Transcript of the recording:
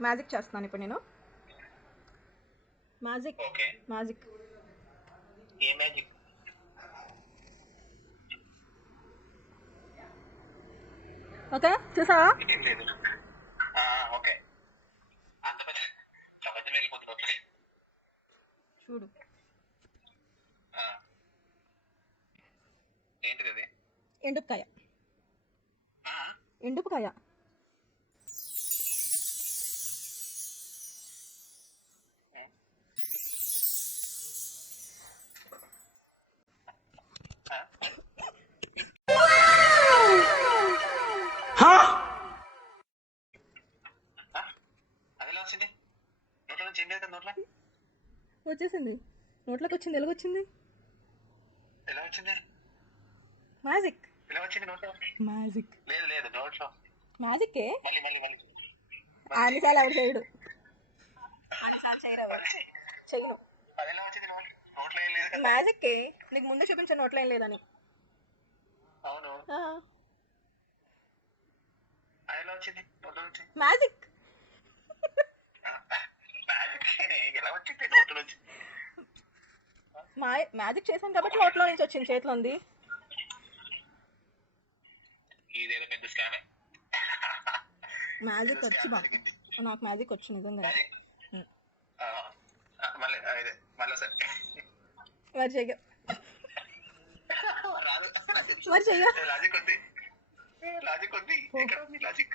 Magic చేస్తున్నాను ఇప్పుడు నేను. Magic okay. మ్యాజిక్ ఏ మ్యాజిక్? ఓకే చూసావా? ఏం లేదు. ఓకే. అంత ప్రపంచం వెళ్ళిపోతుంది. చూడు ఏంటిది అది? ఎండుపుకాయ. ఆ, ఎండుపుకాయ. అది ఎలా వచ్చింది? నోట్లో నుంచి ఏం లేదు కదా నోట్లో? వచ్చేసింది, నోట్లోకి వచ్చింది. ఎలాగొచ్చింది? ఎలా వచ్చింది? మ్యాజిక్ ఎలా వచ్చింది నోట్లో? మ్యాజిక్ లేదు లేదు నోట్లో. మ్యాజిక్కే. మళ్ళీ మళ్ళీ మళ్ళీ అన్నిసార్లు ఎవరు చేయడు, అన్నిసార్లు చేయరు ఎవరు. చెయ్యను. అది ఎలా వచ్చింది నోట్లో? ఏం లేదు కదా. మ్యాజిక్కే. నీకు ముందే చూపించాను నోట్లో ఏం లేదని. అవును. అది ఎలా వచ్చింది నోట్లో నుంచి? మ్యాజిక్ ఎలా వచ్చింది నోట్లో నుంచి? మ్యాజిక్ చేశాను కాబట్టి నోట్లో నుంచి వచ్చింది, చేతిలో ఉంది. ఇదేదో పెద్ద స్కామే. మ్యాజిక్ వచ్చి నాకు మ్యాజిక్ వచ్చి నిజంగా. మళ్ళీ మళ్ళీ సరే మరి చెయ్య, రాదు. మరి చెయ్య. లాజిక్ ఉంది, లాజిక్ ఉంది. ఎక్కడ ఉంది లాజిక్?